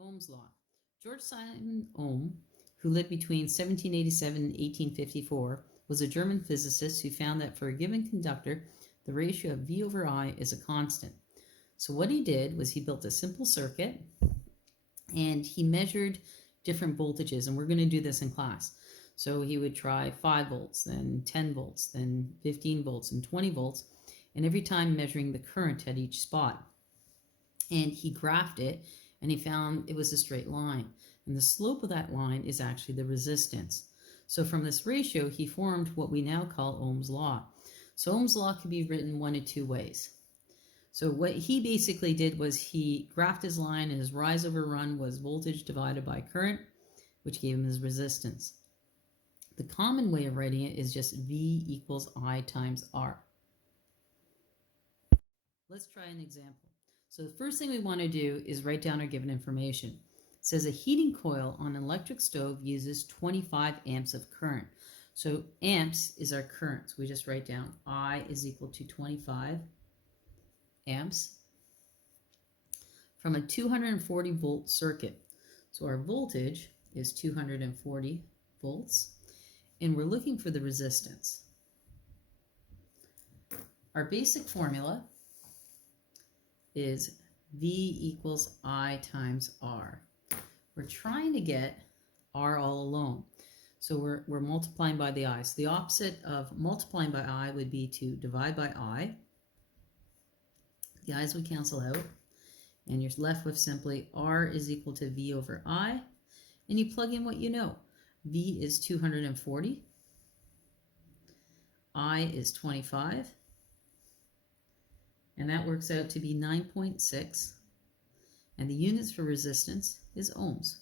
Ohm's law. George Simon Ohm, who lived between 1787 and 1854, was a German physicist who found that for a given conductor, the ratio of V over I is a constant. So what he did was he built a simple circuit and he measured different voltages, and we're going to do this in class. So he would try 5 volts, then 10 volts, then 15 volts, and 20 volts, and every time measuring the current at each spot. And he graphed it, and he found it was a straight line. And the slope of that line is actually the resistance. So from this ratio, he formed what we now call Ohm's law. So Ohm's law can be written one of two ways. So what he basically did was he graphed his line, and his rise over run was voltage divided by current, which gave him his resistance. The common way of writing it is just V equals I times R. Let's try an example. So the first thing we want to do is write down our given information. It says a heating coil on an electric stove uses 25 amps of current. So amps is our current. So we just write down I is equal to 25 amps from a 240 volt circuit. So our voltage is 240 volts, and we're looking for the resistance. Our basic formula is V equals I times R. We're trying to get R all alone. So we're multiplying by the I. So the opposite of multiplying by I would be to divide by I. The i's would cancel out, and you're left with simply R is equal to V over I, and you plug in what you know. V is 240, I is 25, and that works out to be 9.6, and the units for resistance is ohms.